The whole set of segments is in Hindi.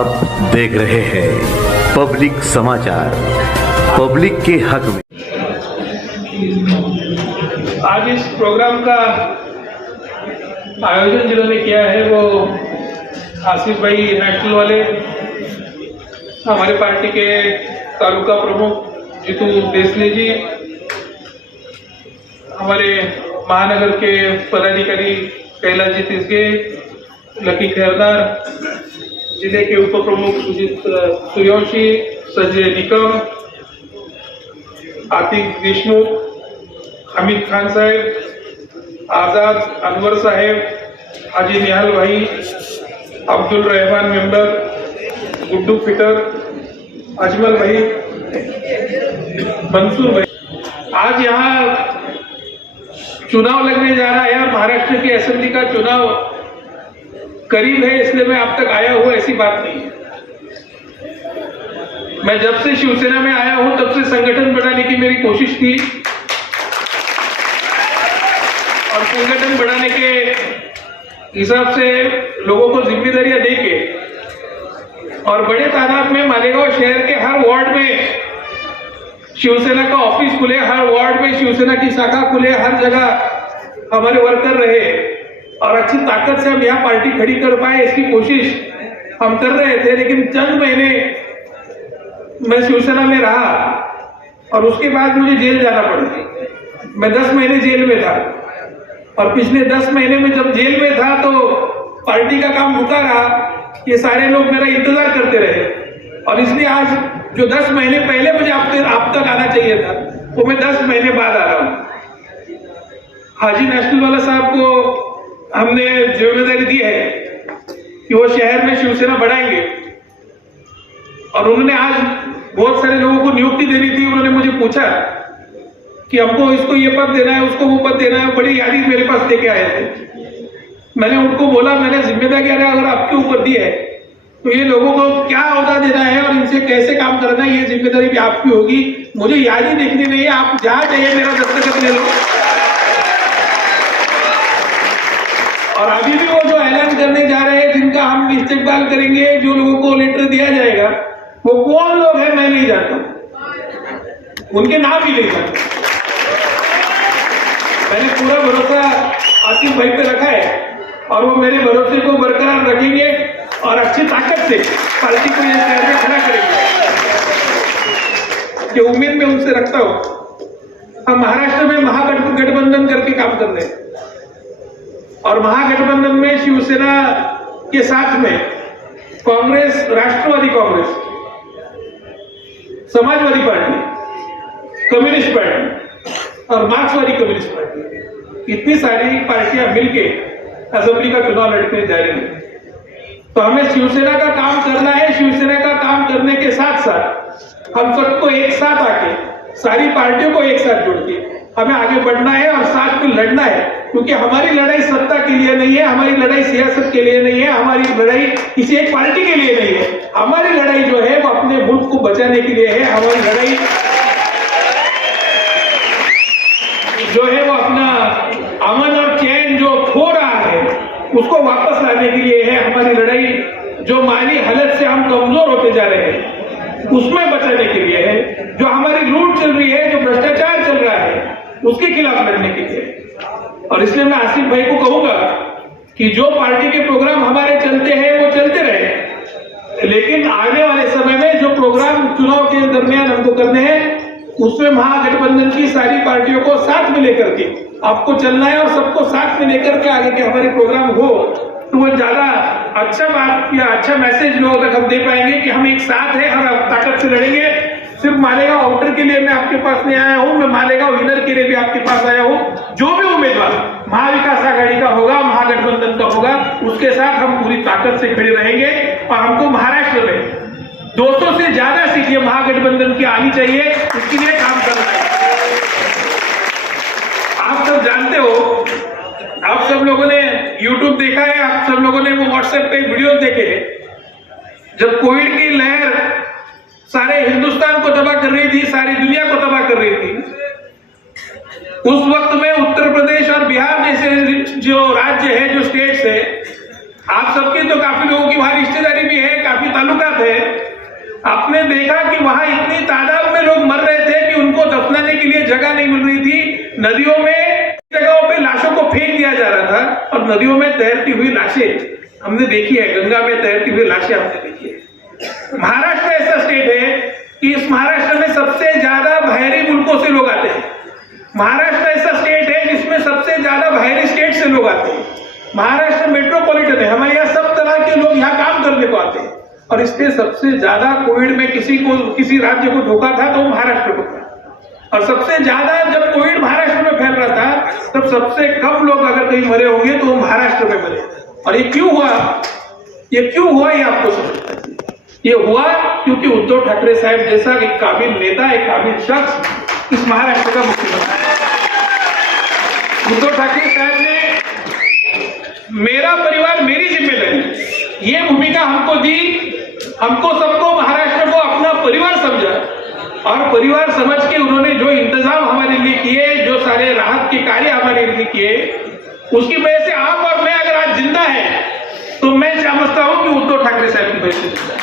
आप देख रहे हैं पब्लिक समाचार, पब्लिक के हक में। आज इस प्रोग्राम का आयोजन जिन्होंने किया है वो आसिफ भाई नेशनल वाले, हमारे पार्टी के तालुका प्रमुख जीतू देसले जी, हमारे महानगर के पदाधिकारी कैलाश जी तिसगे, लकी खैरदार, जिले के उप प्रमुख सुजीत सूर्यवंशी, संजय निकम, आतिक देशमुख, हमीद खान साहेब, आजाद अनवर साहेब, हाजी निहाल भाई, अब्दुल रहमान मेंबर, गुड्डू फिटर, अजमल भाई, मंसूर भाई। आज यहाँ चुनाव लगने जा रहा है और महाराष्ट्र की असेंबली का चुनाव करीब है, इसलिए मैं अब तक आया हूं, ऐसी बात नहीं है। मैं जब से शिवसेना में आया हूं तब से संगठन बढ़ाने की मेरी कोशिश थी और संगठन बढ़ाने के हिसाब से लोगों को जिम्मेदारियां देके और बड़े तादाद में मालेगांव शहर के हर वार्ड में शिवसेना का ऑफिस खुले, हर वार्ड में शिवसेना की शाखा खुले, हर जगह हमारे वर्कर रहे और अच्छी ताकत से हम यहाँ पार्टी खड़ी कर पाए, इसकी कोशिश हम कर रहे थे। लेकिन चंद महीने मैं शिवसेना में रहा और उसके बाद मुझे जेल जाना पड़ा। मैं 10 महीने जेल में था और पिछले 10 महीने में जब जेल में था तो पार्टी का काम रुका रहा। ये सारे लोग मेरा इंतजार करते रहे और इसलिए आज जो 10 महीने पहले मुझे आप तक आना चाहिए था वो मैं 10 महीने बाद आ रहा हूं। हाजी नेशनल वाला साहब को हमने जिम्मेदारी दी है कि वो शहर में शिवसेना बढ़ाएंगे और उन्होंने आज बहुत सारे लोगों को नियुक्ति देनी थी। उन्होंने मुझे पूछा कि हमको इसको ये पद देना है, उसको वो पद देना है, बड़ी यादी मेरे पास लेके आए थे। मैंने उनको बोला, मैंने जिम्मेदारी अगर आपके ऊपर दी है तो ये लोगों को क्या ओहदा देना है और इनसे कैसे काम करना है, ये जिम्मेदारी भी आपकी होगी। मुझे यादी देखनी नहीं है, आप जहां चाहिए मेरा दस्तखत ले लो। और अभी भी वो जो ऐलान करने जा रहे हैं, जिनका हम इस्तेकबाल करेंगे, जो लोगों को लेटर दिया जाएगा, वो कौन लोग हैं मैं नहीं जानता, उनके नाम ही नहीं जानता। मैंने पूरा भरोसा आसिफ भाई पे रखा है और वो मेरे भरोसे को बरकरार रखेंगे और अच्छी ताकत से पार्टी को ये शहर में खड़ा करेंगे। ये उम्मीद मैं उनसे रखता हूं। हम महाराष्ट्र में महागठबंधन करके काम कर रहे हैं और महागठबंधन में शिवसेना के साथ में Congress, Rashtrawadi Congress, Samajwadi Party, Communist Party और मार्क्सवादी कम्युनिस्ट पार्टी, इतनी सारी पार्टियां मिलके असेंबली का चुनाव लड़ने जा रही है। तो हमें शिवसेना का काम करना है। शिवसेना का काम करने के साथ साथ हम सबको एक साथ आके, सारी पार्टियों को एक साथ जोड़ के हमें आगे बढ़ना है और साथ में लड़ना है, क्योंकि हमारी लड़ाई सत्ता के लिए नहीं है, हमारी लड़ाई सियासत के लिए नहीं है, हमारी लड़ाई किसी एक पार्टी के लिए नहीं है। हमारी लड़ाई जो है वो अपने मुल्क को बचाने के लिए है। हमारी लड़ाई जो है वो अपना अमन और चैन जो खो रहा है उसको वापस लाने के लिए है। हमारी लड़ाई जो माली हालत से हम कमजोर होते जा रहे हैं उसमें बचाने के लिए है। जो हमारी लूट चल रही है, जो भ्रष्टाचार चल रहा है, उसके खिलाफ लड़ने के लिए। और इसलिए मैं आसिफ भाई को कहूंगा कि जो पार्टी के प्रोग्राम हमारे चलते हैं वो चलते रहे, लेकिन आने वाले समय में जो प्रोग्राम चुनाव के दरमियान हमको करने हैं उसमें महागठबंधन की सारी पार्टियों को साथ में लेकर के आपको चलना है और सबको साथ में लेकर के आगे के हमारे प्रोग्राम हो तो वो ज्यादा अच्छा बात या अच्छा मैसेज लोगों तक हम दे पाएंगे कि हम एक साथ हैं और ताकत से लड़ेंगे। सिर्फ मालेगांव आउटर के लिए मैं आपके पास नहीं आया हूं, मैं मालेगांव इनर के लिए भी आपके पास आया हूं। जो भी उम्मीदवार महाविकास आघाड़ी का होगा, महागठबंधन का होगा, उसके साथ हम पूरी ताकत से खड़े रहेंगे और हमको महाराष्ट्र में 200 से ज्यादा सीटें महागठबंधन की आनी चाहिए, इसके लिए काम करना है। आप सब जानते हो, आप सब लोगों ने YouTube देखा है, आप सब लोगों ने वो WhatsApp पे वीडियो देखे हैं। जब कोविड की लहर सारे हिंदुस्तान को तबाह कर रही थी, सारी दुनिया को तबाह कर रही थी, उस वक्त में उत्तर प्रदेश और बिहार जैसे जो राज्य है, जो स्टेट्स है, आप सबके तो काफी लोगों की वहां रिश्तेदारी भी है, काफी ताल्लुकात है, आपने देखा कि वहां इतनी तादाद में लोग मर रहे थे कि उनको दफनाने के लिए जगह नहीं मिल रही थी। नदियों में जगहों पे लाशों को फेंक दिया जा रहा था और नदियों में तैरती हुई लाशें हमने देखी है, गंगा में तैरती हुई लाशें हमने देखी है। महाराष्ट्र ऐसा स्टेट है कि इस महाराष्ट्र में सबसे ज्यादा बाहरी मुल्कों से लोग आते हैं। महाराष्ट्र ऐसा स्टेट है जिसमें सबसे ज्यादा बाहरी स्टेट से लोग आते हैं। महाराष्ट्र मेट्रोपॉलिटन है, हमारे यहाँ सब तरह के लोग यहाँ काम करने को आते हैं और इसलिए सबसे ज्यादा कोविड में किसी राज्य को धोखा था तो महाराष्ट्र को था। और सबसे ज्यादा जब कोविड महाराष्ट्र में फैल रहा था तब सबसे कम लोग अगर कहीं मरे होंगे तो वो महाराष्ट्र में मरे। और ये क्यों हुआ, ये आपको समझना चाहिए। ये हुआ क्योंकि उद्धव ठाकरे साहब जैसा एक काबिल नेता, एक काबिल शख्स इस महाराष्ट्र का मुख्यमंत्री। उद्धव ठाकरे साहब ने मेरा परिवार मेरी जिम्मेदारी ये भूमिका हमको दी, हमको सबको महाराष्ट्र को अपना परिवार समझा और परिवार समझ के उन्होंने जो इंतजाम हमारे लिए किए, जो सारे राहत के कार्य हमारे लिए किए, उसकी वजह से आप और मैं अगर आज जिंदा है तो मैं समझता हूं कि उद्धव ठाकरे साहब की वजह से जिंदा है।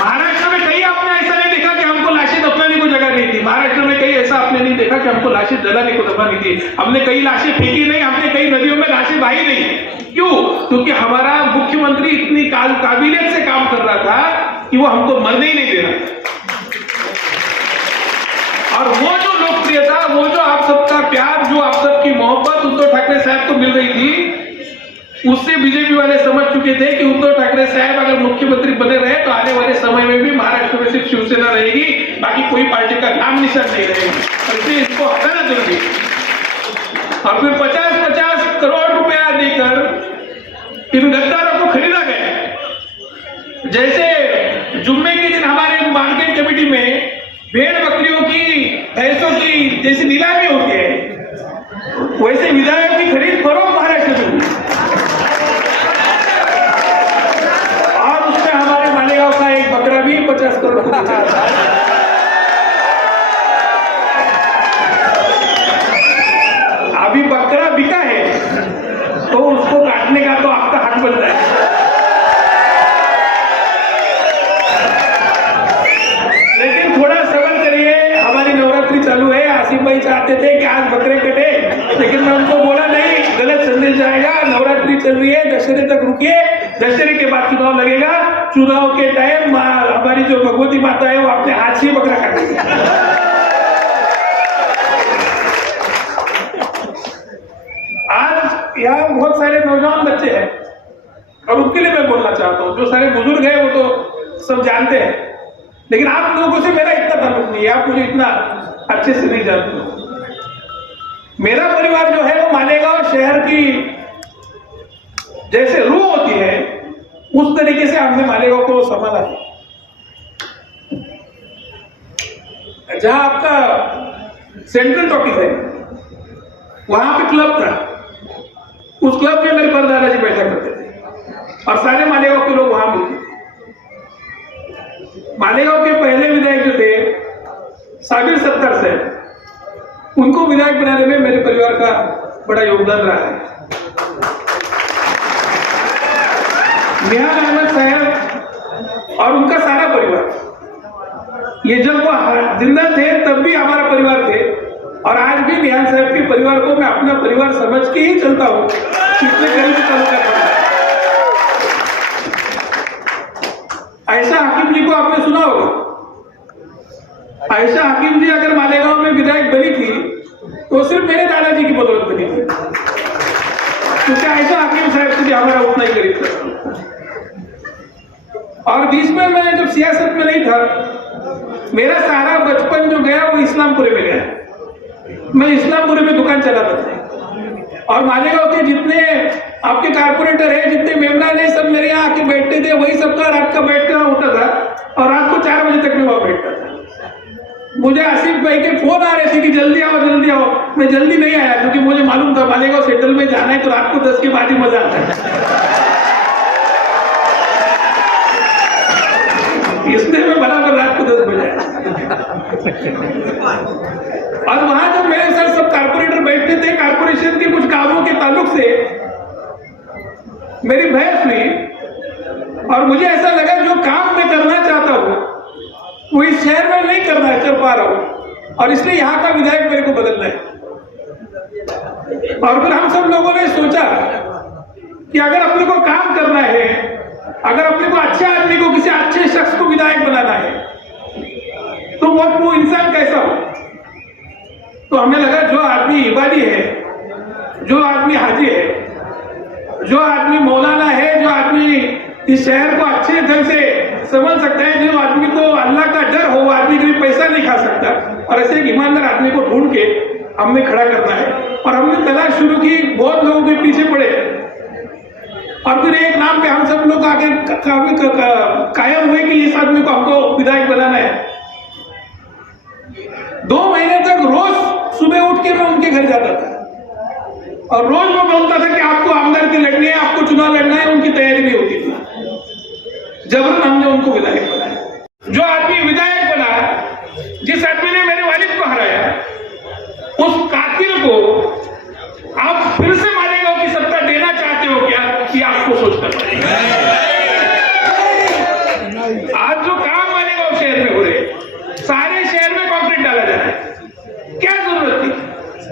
महाराष्ट्र में कहीं आपने ऐसा नहीं देखा कि हमको लाशें दफनाने को जगह नहीं थी। महाराष्ट्र में कहीं ऐसा आपने नहीं देखा कि हमको लाशें जलाने को दफा नहीं थी। हमने कई लाशें फेंकी नहीं, हमने कई नदियों में लाशें बहाई नहीं। क्यों? क्योंकि हमारा मुख्यमंत्री इतनी काबिलियत से काम कर रहा था कि वो हमको मरने ही नहीं दे रहा था। और वो जो लोकप्रियता, वो जो आप सबका प्यार, जो आप सबकी मोहब्बत उद्धव ठाकरे साहब को मिल रही थी, उससे बीजेपी वाले समझ चुके थे कि उद्धव ठाकरे साहब अगर मुख्यमंत्री बने रहे तो आने वाले समय में भी महाराष्ट्र में सिर्फ शिवसेना रहेगी, बाकी कोई पार्टी का नाम निशान नहीं रहेगा। इसलिए इसको हटाना जरूरी है। और फिर 50-50 करोड़ रुपया देकर इन गद्दारों को खरीदा गया। जैसे जुम्मे के दिन हमारे मार्केट कमेटी में भेड़ बकरियों की, भैंसों की जैसी नीलामी होती है, वैसे विधायक की खरीद फरोख्त महाराष्ट्र में हुई। और उसमें हमारे मालेगांव का एक बकरा भी 50 करोड़ को बेचा। अभी बकरा बिका है तो उसको काटने का तो आपका हक बनता है। लेकिन थोड़ा सब्र करिए, हमारी नवरात्रि चालू है। आसिफ भाई चाहते थे कि आज बकरे कटे, लेकिन मैं उनको बोला नहीं, गलत संदेश जाएगा। नवरात्रि चल रही है, दशहरे तक रुकिए, दशहरे के बाद चुनाव लगेगा। चुनाव के टाइम हमारी जो भगवती माता है वो अपने हाथ से बकरा काटेगी। आज यहाँ बहुत सारे नौजवान बच्चे हैं और उनके लिए मैं बोलना चाहता हूँ। जो सारे बुजुर्ग हैं वो तो सब जानते हैं, लेकिन आप लोगों से मेरा इतना ताल्लुक नहीं है, आप मुझे इतना अच्छे से नहीं जानते। मेरा परिवार जो है वो मालेगांव शहर की जैसे रूह होती है उस तरीके से हमने मालेगांव को संभाला है। जहां आपका सेंट्रल टॉकीज है वहां पे क्लब था, उस क्लब में मेरे परदादा जी बैठा करते थे और सारे मालेगांव के लोग वहां मिलते। मालेगांव के पहले विधायक जो थे साबिर सत्तर से, उनको विधायक बनाने में मेरे परिवार का बड़ा योगदान रहा है। निहाल अहमद साहब और उनका सारा परिवार, ये जब वो जिंदा थे तब भी हमारा परिवार थे और आज भी निहाल साहब के परिवार को मैं अपना परिवार समझ के ही चलता हूँ। कितने करीबी ताल्लुकात है। आयशा हकीम जी को आपने सुना होगा। आयशा हकीम जी अगर मालेगांव में विधायक बनी थी तो सिर्फ मेरे दादाजी की बदौलत बनी थी, क्योंकि आयशा हकीम साहब से भी हमारा उतना ही करीब था। और बीच में मैं जब सियासत में नहीं था, मेरा सारा बचपन जो गया वो इस्लामपुरे में गया। मैं इस्लामपुरे में दुकान चलाता था और मालेगांव के जितने आपके कारपोरेटर है, जितने मेम्बरान है, सब मेरे यहाँ आके बैठते थे। वही सबका रात का बैठना होता था और रात को 4 बजे तक मैं वहां बैठता था। मुझे आसिफ भाई के फोन आ रहे थे कि जल्दी आओ जल्दी आओ। मैं जल्दी नहीं आया क्योंकि मुझे मालूम था मालेगांव सेंट्रल में जाना है तो रात को 10 के बाद ही मजा आता है। इसलिए मैं बराबर रात को 10 बजे आया। और वहां जब मेरे साथ सब कारपोरेटर बैठते थे, कारपोरेशन के कुछ कामों के ताल्लुक से मेरी बहस हुई और मुझे ऐसा लगा जो काम मैं करना चाहता हूँ वो इस शहर में नहीं कर पा रहा हूँ, और इसलिए यहाँ का विधायक मेरे को बदलना है। और फिर हम सब लोगों ने सोचा कि अगर अपने को काम करना है, अगर अपने को अच्छे आदमी को, किसी अच्छे शख्स को विधायक बनाना है, तो वो इंसान कैसा हो। तो हमें लगा जो आदमी इबादी है, जो आदमी हाजी है, जो आदमी मौलाना है, जो आदमी इस शहर को अच्छे ढंग से समझ सकता है, जो आदमी को अल्लाह का डर हो, वो आदमी कभी पैसा नहीं खा सकता, और ऐसे एक ईमानदार आदमी को ढूंढ के हमने खड़ा करना है। और हमने तलाश शुरू की, बहुत लोगों के पीछे पड़े, और फिर एक नाम पे हम सब लोग आगे कायम हुए कि इस आदमी को हमको विधायक बनाना है। 2 महीने तक रोज सुबह उठ के मैं उनके घर जाता था, और रोज मैं बोलता था कि आपको आमदार की लड़नी है, आपको चुनाव लड़ना है। उनकी तैयारी नहीं होती थी। जबरन हमने उनको विधायक बनाया। जो आदमी विधायक बना, जिस आदमी ने मेरे वालिद को हराया, उस कातिल को आप फिर से मालेगांव की सत्ता देना चाहते हो क्या, कि आपको सोचना पड़ेगा। आज जो काम मालेगांव शहर में हो रहे, सारे शहर में कंक्रीट डाला जा रहा है, क्या जरूरत थी।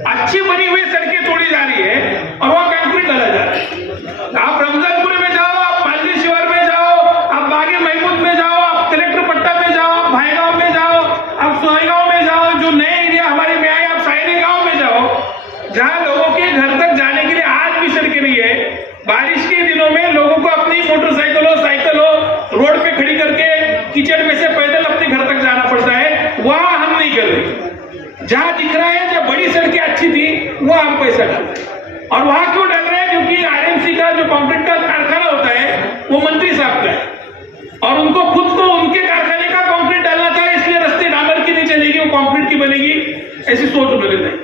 अच्छी बनी हुई सड़कें तोड़ी जा रही है और वहां कंक्रीट डाला जा रहा है। आप रमजानपुर में जाओ, आप मालदी शिवार में जाओ, आप बागे महमूद में जाओ, आप कलेक्टर पट्टा में जाओ, आप भाईगांव में जाओ, आप सोईगांव में जाओ, जो नए एरिया हमारे में आए, आप साइनी गांव में जाओ, जहां लोगों के घर तक जाने के लिए आज भी सड़कें नहीं है। बारिश के दिनों में लोगों को अपनी मोटरसाइकिल हो, साइकिल हो, रोड पे खड़ी करके कीचड़ में से पैदल अपने घर तक जाना पड़ता है। वहां हम नहीं कर रहे। जहां दिख रहा है, जब बड़ी सड़कें अच्छी थी, वो हम पैसा डालते हैं। और वहां क्यों डाल रहे हैं, क्योंकि आरएमसी का जो कंक्रीट का कारखाना होता है वो मंत्री साहब का है, और उनको खुद को उनके कारखाने का कंक्रीट डालना था, इसलिए रस्ते डामर की नहीं चलेगी, वो कंक्रीट की बनेगी, ऐसी सोच उन्होंने नहीं।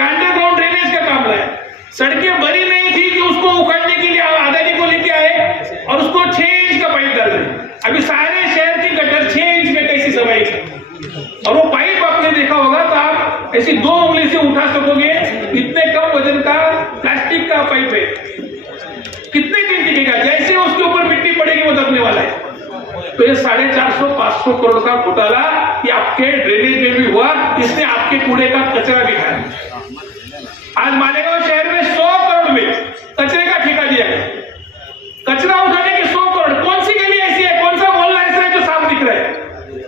अंडरग्राउंड ड्रेनेज का काम है। सड़कें बनी नहीं थी कि उसको उखाड़ने के लिए अदानी को लेके आए और उसको 6 इंच का पाइप डाल रहे। अभी सारे शहर की गटर 6 इंच में कैसी सफाई, और वो पाइप आपने देखा होगा तो आप ऐसी 2 उंगली से उठा सकोगे, इतने कम वजन का प्लास्टिक का पाइप है, कितने दिन टिकेगा। जैसे उसके ऊपर मिट्टी पड़ेगी वो दबने वाला है। तो ये 450-500 करोड़ का घोटाला ये आपके ड्रेनेज में भी हुआ, इसने आपके कूड़े का कचरा भी खाया। आज मालेगांव शहर में 100 करोड़ में कचरे का ठेका दिया गया। कचरा उठाने के 100 करोड़, कौन सी गली ऐसी है, कौन सा मोहल्ला ऐसा है जो साफ दिख रहा है।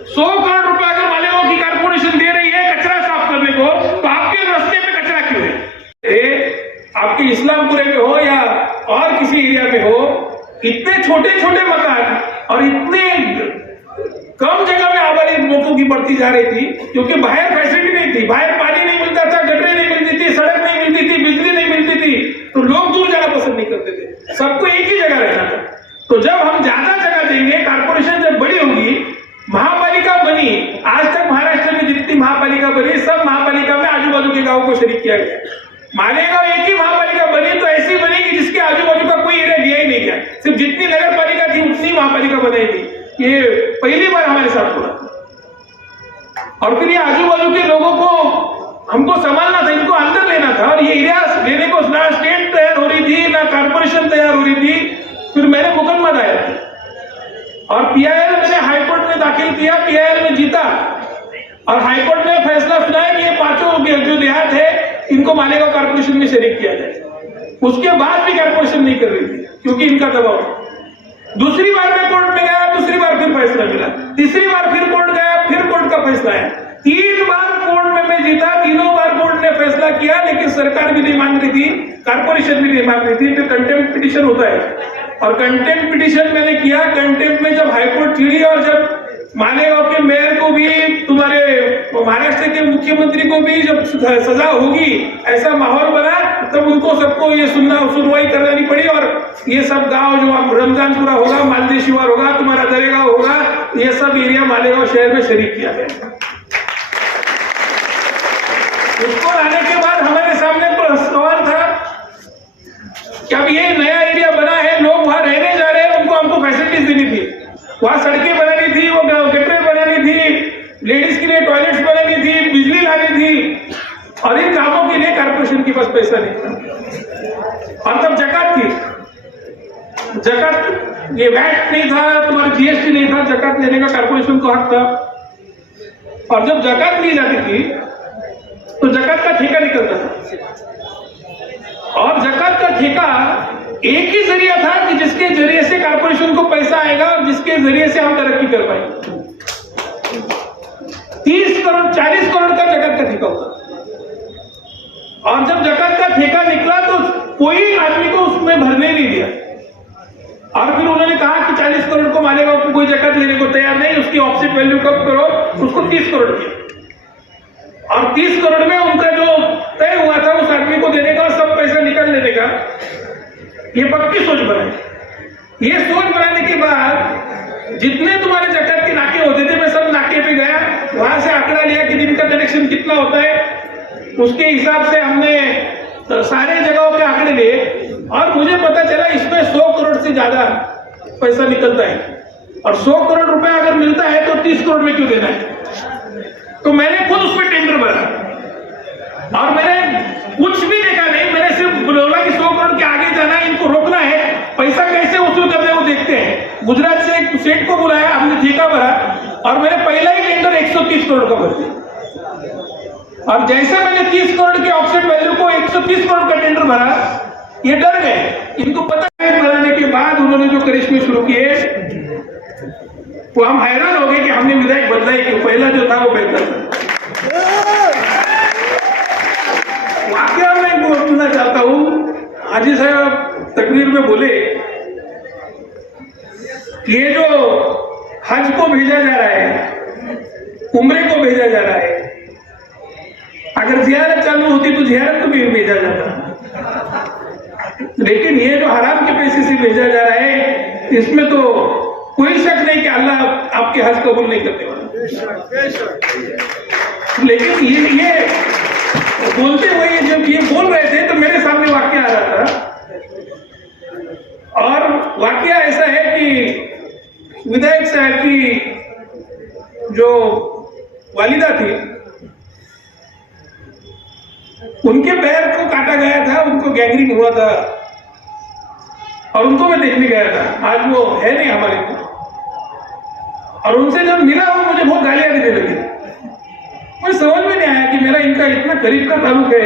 100 करोड़ रुपए अगर मालेगांव की कारपोरेशन दे रही है कचरा साफ करने को, तो आपके रास्ते पे कचरा क्यों है। आपके इस्लामपुरे में हो या और किसी एरिया में हो, इतने छोटे छोटे मकान और इतने कम जगह में आबादी लोगों की बढ़ती जा रही थी, क्योंकि बाहर फैसिलिटी नहीं थी, बाहर पानी नहीं मिलता था, गटरें नहीं मिलती थी, सड़क नहीं मिलती थी, बिजली नहीं मिलती थी, तो लोग दूर जाना पसंद नहीं करते थे, सबको एक ही जगह रहना था। तो जब हम ज्यादा जगह देंगे, कारपोरेशन जब बड़ी होगी, महापालिका बनी, आज तक महाराष्ट्र में जितनी महापालिका बनी, सब महापालिका में आजू बाजू के गांवों को शरीक किया गया। मालेगांव एक ही महापालिका बनी, तो ऐसी बनी कि जिसके आजू बाजू का कोई एरिया दिया ही नहीं गया, सिर्फ जितनी नगर पालिका थी उतनी महापालिका बनाई थी। ये पहली बार हमारे साथ हुआ। और फिर ये आजू बाजू के लोगों को हमको संभालना था, इनको अंदर लेना था, और ये एरिया लेने को ना स्टेट तैयार हो रही थी, ना कारपोरेशन तैयार हो रही थी। फिर मैंने मुकदमा दायर किया और पीआईएल मैंने हाईकोर्ट में दाखिल किया, पीआईएल में जीता, और हाईकोर्ट ने फैसला सुनाया कि ये 5 जो देहात है इनको मालेगांव कारपोरेशन में शरीक किया जाए। उसके बाद भी कारपोरेशन नहीं कर रही थी क्योंकि इनका दबाव। दूसरी बार मैं कोर्ट में गया, दूसरी बार फिर फैसला मिला, तीसरी बार फिर कोर्ट गया, फिर कोर्ट का फैसला आया। 3 बार कोर्ट में मैं जीता, तीनों बार कोर्ट ने फैसला किया, लेकिन सरकार भी नहीं मान रही थी, कारपोरेशन भी नहीं मान रही थी। फिर कंटेम्प्ट पिटीशन होता है, और कंटेम्प्ट पिटीशन मैंने किया। कंटेम्प्ट में जब हाईकोर्ट चिड़ी और जब मालेगांव के मेयर को भी, तुम्हारे महाराष्ट्र के मुख्यमंत्री को भी जब सजा होगी, ऐसा माहौल बना, तब उनको सबको ये सुनवाई करनी पड़ी। और ये सब गांव जो रमजानपुरा होगा, मालदी शिवार होगा, तुम्हारा दरेगांव होगा, ये सब एरिया मालेगांव शहर में शरीक किया गया। उसको लाने के बाद हमारे सामने सवाल था कि अब ये नया एरिया बना है, लोग वहां रहने जा रहे हैं, उनको हमको फैसिलिटीज देनी थी, वहां सड़कें बनानी थी, वो गटरें बनानी थी, लेडीज के लिए टॉयलेट्स बनानी थी, बिजली लानी थी, और इन कामों के लिए कारपोरेशन के पास पैसा नहीं था। और तब जकात थी, जकात ये वैट नहीं था, तुम्हारा जीएसटी नहीं था, जकात लेने का कारपोरेशन को हक था। और जब जकात ली जाती थी तो जकात का ठेका निकलता था, और जकात का ठेका एक ही जरिया था कि जिसके जरिए से कारपोरेशन को पैसा आएगा और जिसके जरिए से हम तरक्की कर पाएंगे। 30 करोड़ 40 करोड़ का जकात का ठेका होता, और जब जकात का ठेका निकला तो कोई आदमी को उसमें भरने नहीं दिया। और फिर उन्होंने कहा कि 40 करोड़ को मानेगा, कोई जकात लेने को तैयार नहीं, उसकी ऑफसेट वैल्यू कम करो, उसको 30 करोड़ किया। और 30 करोड़ में उनका जो तय हुआ था उस आदमी को देने का, सब पैसा निकाल लेने का, ये पक्की सोच बनाई। ये सोच बनाने के बाद जितने तुम्हारे जकात के नाके होते थे, मैं सब नाके पे गया, वहां से आंकड़ा लिया कि दिन का कलेक्शन कितना होता है, उसके हिसाब से हमने सारे जगहों के आंकड़े लिए, और मुझे पता चला इसमें 100 करोड़ से ज्यादा पैसा निकलता है। और 100 करोड़ रुपया अगर मिलता है तो 30 करोड़ में क्यों देना है? तो मैंने खुद उसमें टेंडर भरा, और मैंने कुछ भी देखा नहीं, मैंने सिर्फ बोला कि 100 करोड़ के आगे जाना है, इनको रोकना है, पैसा कैसे वसूल करते हैं वो देखते हैं। गुजरात से एक सेठ को बुलाया, हमने ठेका भरा, और मैंने पहला ही टेंडर 130 करोड़ का भर दिया। और जैसे मैंने 30 करोड़ के ऑफसेट वैल्यू को 130 करोड़ का टेंडर भरा, ये डर गए। इनको पता है, बनाने के बाद उन्होंने जो करिश्मे शुरू किए वो हम हैरान हो गए कि हमने विधायक बदला ही क्यों, पहला जो था वो बेहतर था। वाकया मैं बोलना चाहता हूं, हाजी साहब तकरीर में बोले कि ये जो हज को भेजा जा रहा है, उम्रे को भेजा जा रहा है, अगर जियारत चालू होती तो जियारत को भी भेजा जाता, लेकिन ये जो हराम के पैसे से भेजा जा रहा है, इसमें तो कोई शक नहीं कि अल्लाह आपके हज कबूल नहीं करने वाला। लेकिन ये बोलते हुए जब ये बोल रहे थे तो मेरे सामने वाकया आ रहा था, और वाकया ऐसा है कि विधायक साहब की जो वालिदा थी, उनके पैर को काटा गया था, उनको गैंग्रीन हुआ था, और उनको मैं देखने गया था। आज वो है नहीं हमारे को, और उनसे जब मिला वो मुझे बहुत गालियां देने लगे। मुझे समझ में नहीं आया कि मेरा इनका इतना करीब का ताल्लुक है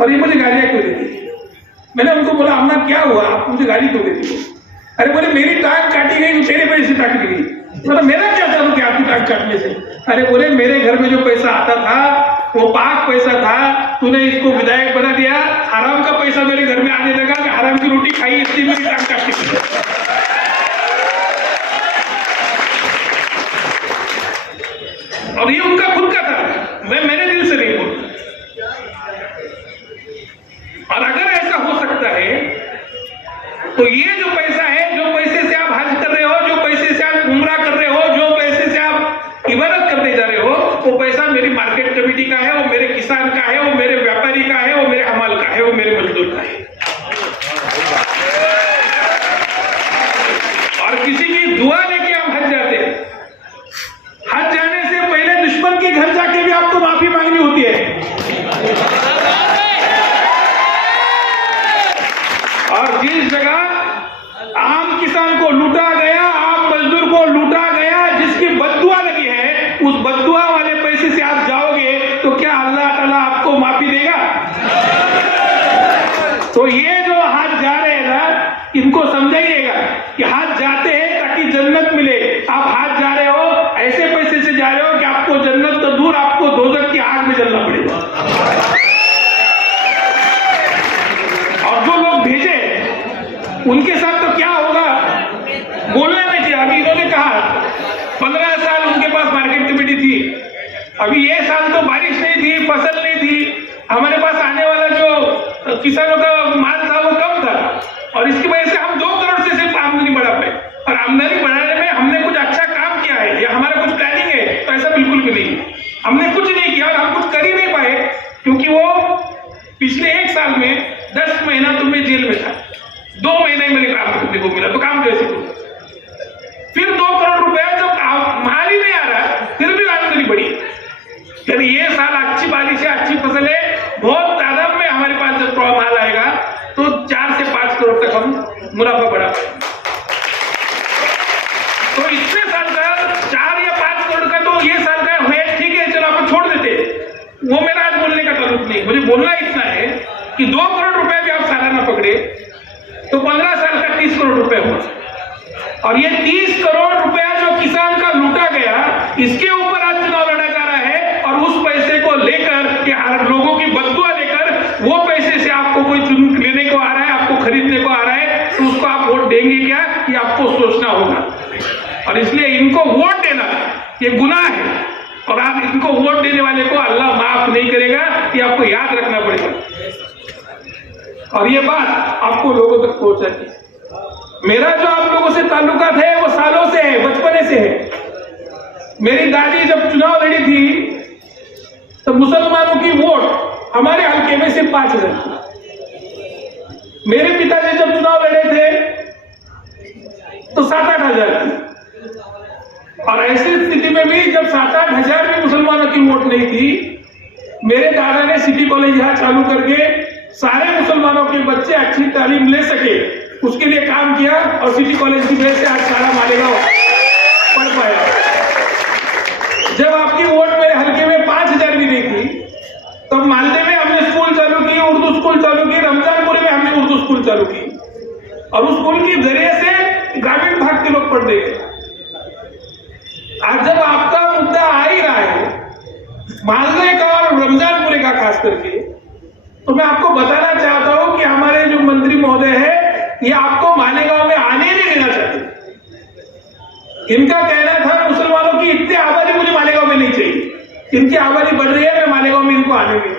और ये मुझे गालियां क्यों देती। मैंने उनको बोला, अम्मा क्या हुआ, आप मुझे गाली क्यों देती हो? अरे बोले मेरी टांग काटी गई तो तेरे पैसे काटी गई। मतलब मेरा क्या ताल्लुक है आपकी टांग काटने से? अरे बोले मेरे घर में जो पैसा आता था वो पाक पैसा था, तूने इसको विधायक बना दिया, हराम का पैसा मेरे घर में आने लगा, मैं हराम की रोटी खाई, इसलिए मेरी टांग काटी गई। और ये उनका खुद का था, मैं मेरे दिल से नहीं बोलता। और अगर ऐसा हो सकता है तो ये जो पैसा है, जो पैसे से आप हज कर रहे हो, जो पैसे से आप उम्रा कर रहे हो, जो पैसे से आप इबादत करने जा रहे हो, वो पैसा मेरी मार्केट कमेटी का है, वो मेरे किसान का है, वो मेरे व्यापारी का है, वो मेरे हमाल का है, वो मेरे मजदूर का है। और किसी की दुआ लेके हम हज जाते हैं। हज जाने से पहले दुश्मन के घर जाके भी आपको माफी मांगनी होती है। और जिस जगह आम किसान को लूटा गया, आम मजदूर को लूटा गया, जिसकी बद्दुआ लगी है, उस बद्दुआ वाले पैसे से आप जाओगे तो क्या अल्लाह ताला आपको माफी देगा? तो ये जो हाथ जा रहे हैं ना, इनको समझाइएगा कि हाथ जाते हैं ताकि जन्नत मिले। आप हाथ जा रहे हो, ऐसे पैसे से जा रहे हो कि आपको जन्नत तो दूर, आपको दोजख की आग में जलना पड़ेगा। और जो लोग भेजे उनके साथ तो क्या होगा बोलना नहीं चाहिए। अभी इन्होंने कहा 15 साल उनके पास मार्केट कमेटी थी, अभी ये साल तो बारिश नहीं थी, फसल नहीं थी, हमारे पास आने वाला जो किसानों का माल था वो कम था, और इसकी वजह से हम 2 करोड़ से सिर्फ आमदनी बढ़ा पाए। और आमदनी बढ़ाने में हमने कुछ अच्छा काम किया है या हमारा कुछ प्लानिंग है? तो ऐसा बिल्कुल भी नहीं। हमने कुछ नहीं किया और हम कुछ कर ही नहीं पाए, क्योंकि वो पिछले 1 साल में 10 महीना तो मैं जेल में था, 2 महीने मेरे काम करने को मिला, तो काम कैसे करूं? फिर 2 करोड़ रुपया जब माल ही नहीं आ रहा, फिर भी आमदनी बढ़ी। यानी ये साल अच्छी बारिश है, अच्छी फसल है, बहुत तादाद में हमारे पास जब माल आएगा तो 4 से 5 करोड़ तक हम मुनाफा बढ़ा पाएंगे। तो इतने साल का 4 या 5 करोड़ का तो ये साल का है, ठीक है, चलो आप छोड़ देते, वो मेरा आज बोलने का ताल्लुक नहीं। मुझे बोलना इतना है कि 2 करोड़ रुपए भी आप सालाना पकड़े तो 15 साल का 30 करोड़ रुपए हुआ, और ये 30 करोड़ रुपया जो किसान का लूटा गया, इसके ऊपर आज चुनाव लड़ा जा रहा है, और उस पैसे को लेकर के लोगों की बददुआ लेकर वो पैसे से आपको कोई चुन लेने को आ रहा है, आपको खरीदने को आ रहा है, तो उसको आप वोट देंगे क्या, ये आपको सोचना होगा। और इसलिए इनको वोट देना ये गुनाह है, और आप इनको वोट देने वाले को अल्लाह माफ नहीं करेगा, ये आपको याद रखना पड़ेगा। और ये बात आपको लोगों तक पहुंचानी। मेरा जो आप लोगों से ताल्लुकात है वो सालों से है, बचपने से है। मेरी दादी जब चुनाव लड़ी थी तो मुसलमानों की वोट हमारे हल्के में सिर्फ 5,000 थी। मेरे पिताजी जब चुनाव लड़े थे तो 7-8 हजार थी। और ऐसी स्थिति में भी जब 7-8 हजार भी मुसलमानों की वोट नहीं थी, मेरे दादा ने सिटी कॉलेज यहां चालू करके सारे मुसलमानों के बच्चे अच्छी तालीम ले सके, उसके लिए काम किया, और सिटी कॉलेज की वजह से आज सारा मालेगांव पढ़ पाया। जब आपकी वोट मेरे हल्के में 5,000 भी नहीं थी, तब मालदे में हमने स्कूल चालू की, उर्दू स्कूल चालू की, रमजानपुर में हमने उर्दू स्कूल चालू की, और उस स्कूल के जरिए से ग्रामीण भाग के लोग पढ़ते गए। आज जब आपका मुद्दा आ ही रहा है मालदे का और रमजानपुरे का खास करके, तो मैं आपको बताना चाहता हूं कि हमारे जो मंत्री महोदय है ये आपको मालेगांव में आने नहीं देना चाहते। इनका कहना था मुसलमानों की इतनी आबादी मुझे मालेगांव में नहीं चाहिए, इनकी आबादी बढ़ रही है, मैं मालेगांव में इनको आने नहीं।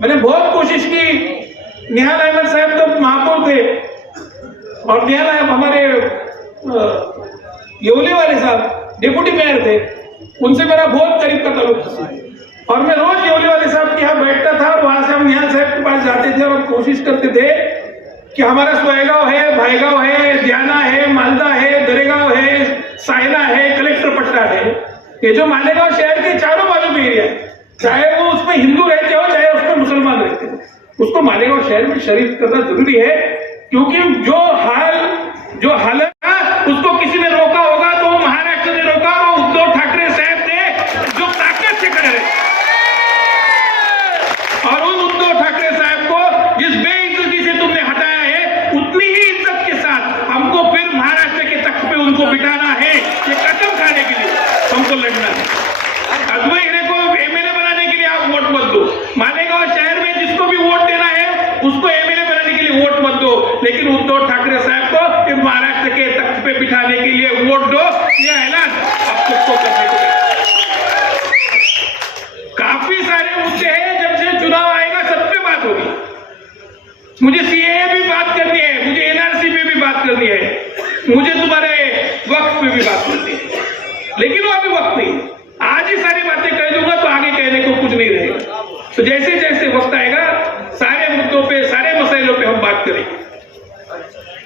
मैंने बहुत कोशिश की, निहाल अहमद साहब तो महापौर थे, और निहाल हमारे येवले वाले साहब डिप्टी मेयर थे, उनसे मेरा बहुत करीब का ताल्लुक था, और मैं रोज येवले वाले साहब के यहाँ बैठता था, और वहां से हम निहाल साहब के पास जाते थे और कोशिश करते थे कि हमारा सोएगांव है, भाईगांव है, दियाना है, मालदा है, दरेगांव है, सायना है, कलेक्टर पट्टा है, ये जो मालेगांव शहर के चारों बाजू में एरिया है, चाहे वो उसमें हिंदू रहते हो चाहे उसमें मुसलमान रहते हो, उसको मालेगांव शहर में शरीक करना जरूरी है। क्योंकि जो हालत उसको किसी ने रोका होगा तो वो महाराष्ट्र ने रोका, वो उद्धव ठाकरे साहब थे जो ताकत से खड़े रहे, और उन उद्धव ठाकरे साहब को जिस बेइज्जती से तुमने हटाया है, उतनी ही इज्जत के साथ हमको फिर महाराष्ट्र के तख्त पे उनको बिठाना है। ये कदम खाने के लिए हमको लड़ना है। अद्वैत हिरे को एमएलए बनाने के लिए आप वोट मत दो, मालेगांव शहर में जिसको भी वोट देना है उसको एमएलए बनाने के लिए वोट मत दो, लेकिन उद्धव ठाकरे साहब को महाराष्ट्र के तख्त पे बिठाने के लिए वोट दो। ये ऐलान आप सबको करने को काफी सारे मुद्दे हैं, जब से चुनाव आएगा सब पे बात होगी। मुझे सीएए भी बात करनी है, मुझे एनआरसी पे भी बात करनी है, मुझे तुम्हारे वक्त पे भी बात करनी है, लेकिन वो अभी वक्त नहीं। आज ही सारी बातें कह दूंगा तो आगे कहने को कुछ नहीं रहेगा। तो जैसे जैसे वक्त आएगा सारे मुद्दों पे, सारे मसलों पे हम बात करेंगे।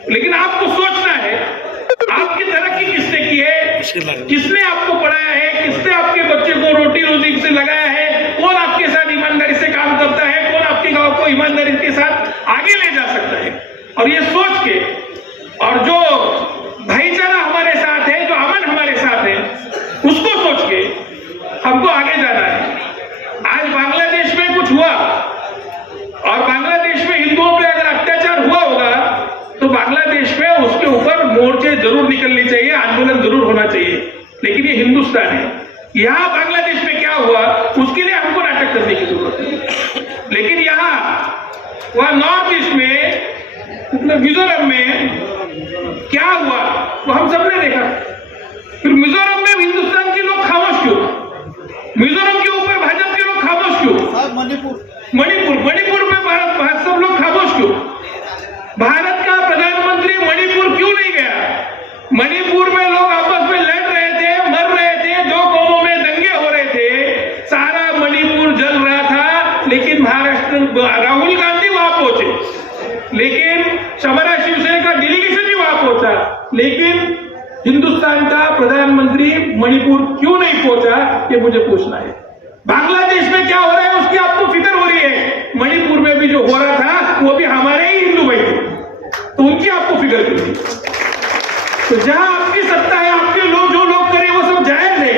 लेकिन आपको सोचना है आपकी तरक्की किसने की है, किसने आपको पढ़ाया है, किसने आपके बच्चे को रोटी रोजी से लगाया है, कौन आपके साथ ईमानदारी से काम करता है, कौन आपके गांव को ईमानदारी के साथ आगे ले जा सकता है। और ये सोच के, और जो भाईचारा हमारे साथ है, जो अमन हमारे साथ है, उसको सोच के हमको आगे जाना है। आज बांग्लादेश में कुछ हुआ, और बांग्लादेश में हिंदुओं पे अगर अत्याचार हुआ होगा तो बांग्लादेश में उसके ऊपर मोर्चे जरूर निकलनी चाहिए, आंदोलन जरूर होना चाहिए, लेकिन ये हिंदुस्तान है। यहां बांग्लादेश में क्या हुआ उसके लिए हमको नाटक करने की जरूरत है। लेकिन यहां वह नॉर्थ ईस्ट में, मिजोरम में क्या हुआ वो हम सबने देखा। फिर मिजोरम में हिंदुस्तान के लोग खामोश क्यों, मिजोरम के ऊपर भाजपा के लोग खामोश क्यों, मणिपुर में भारत सब लोग खामोश क्यों, भारत का प्रधानमंत्री मणिपुर क्यों नहीं गया। मणिपुर में लोग आपस में लड़ रहे थे, मर रहे थे, 2 कौमों में दंगे हो रहे थे, सारा मणिपुर जल रहा था, लेकिन महाराष्ट्र राहुल गांधी वहां पहुंचे, लेकिन हमारा शिवसेना का डेलीगेशन भी वहां पहुंचा, लेकिन हिंदुस्तान का प्रधानमंत्री मणिपुर क्यों नहीं पहुंचा, ये मुझे पूछना है। बांग्लादेश में क्या हो रहा है उसकी आपको फिक्र हो रही है, मणिपुर में भी जो हो रहा था वो भी हमारे ही हिंदू भाई थे, तो उनकी आपको फिक्र करनी। तो जहां आपकी सत्ता है, आपके लोग जो लोग करें वो सब जायज है,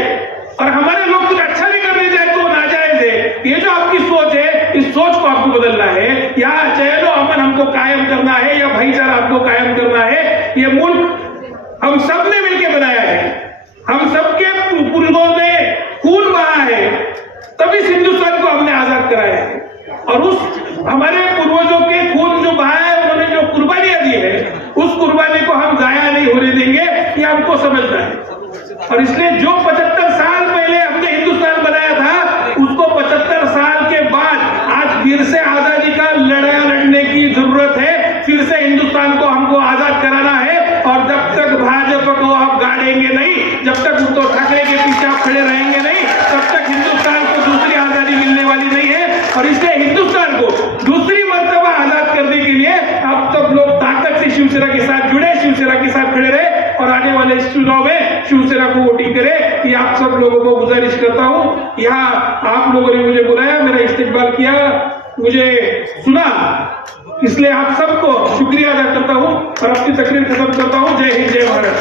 और हमारे लोग कुछ अच्छा भी करने जाए तो वो नाजायज है। ये जो आपकी सोच है, इस सोच को आपको बदलना है। या चैनो अमन हमको कायम करना है, या भाईचारा आपको कायम करना है। ये मुल्क हम सब ने मिलकर बनाया है, हम सबके पूर्वजों ने खून बहा है, तभी इस हिंदुस्तान को हमने आजाद कराया है। और उस हमारे पूर्वजों के खून जो बहा है, उन्होंने जो कुर्बानियां दी है, उस कुर्बानी को हम जाया नहीं होने देंगे, ये हमको समझना है। और इसलिए जो 75 साल पहले हमने हिंदुस्तान बनाया था, उसको 75 साल के बाद आज फिर से आजादी का लड़ाई लड़ने की जरूरत है। फिर से हिंदुस्तान को हमको आजाद कराना है। और जब तक भाजपा को आप गाड़ेंगे नहीं, जब तक उद्धव ठाकरे के पीछे आप खड़े रहेंगे नहीं, तब तक हिंदुस्तान को दूसरी आजादी मिलने वाली नहीं है। और इसलिए हिंदुस्तान को दूसरी मर्तबा आजाद करने के लिए आप सब लोग ताकत से शिवसेना के साथ जुड़े, शिवसेना के साथ खड़े रहे, और आने वाले चुनाव में शिवसेना को वोटिंग करें। ये आप सब लोगों को गुजारिश करता हूँ। यहाँ आप लोगों ने मुझे बुलाया, मेरा इस्तेकबाल किया, मुझे सुना, इसलिए आप सबको शुक्रिया अदा करता हूँ और अपनी तकरीर खत्म करता हूँ। जय हिंद, जय भारत।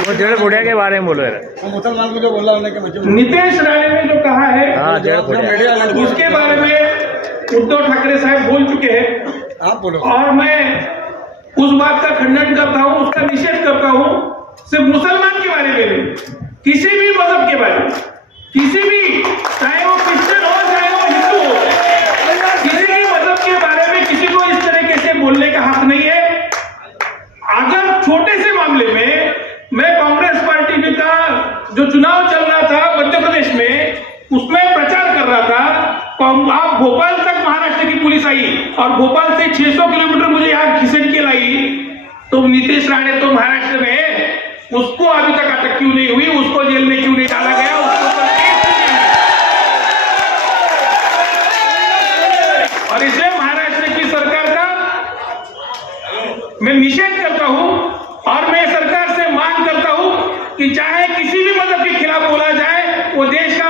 वो जड़ बुढ़िया के बारे में बोलो यार। मुसलमान को जो बोला उन्होंने कि मुझे नीतीश राणे ने जो कहा है, हाँ, जड़ बुढ़िया उसके बारे में उद्धव ठाकरे साहब बोल चुके हैं, आप बोलो। और मैं उस बात का खंडन करता हूं, उसका निषेध करता हूं। सिर्फ मुसलमान के बारे में नहीं, किसी भी मजहब के बारे में, किसी भी, चाहे वो क्रिश्चियन हो चाहे वो हिंदू हो, किसी भी मजहब के बारे में किसी को इस तरीके से बोलने का हक नहीं है। अगर छोटे से मामले में मैं कांग्रेस पार्टी का जो चुनाव चल रहा था मध्य प्रदेश में, उसमें प्रचार कर रहा था, आप भोपाल तक महाराष्ट्र की पुलिस आई और भोपाल से 600 किलोमीटर मुझे यहाँ खिसक के लाई, तो नीतीश राणे तो महाराष्ट्र में है, उसको अभी तक अटक क्यों नहीं हुई, उसको जेल में क्यों नहीं डाला गया, उसको और इसे महाराष्ट्र की सरकार का मैं निषेध करता हूं। और मैं सरकार से मांग करता हूं कि चाहे किसी भी मजहब के खिलाफ बोला जाए, वो देश का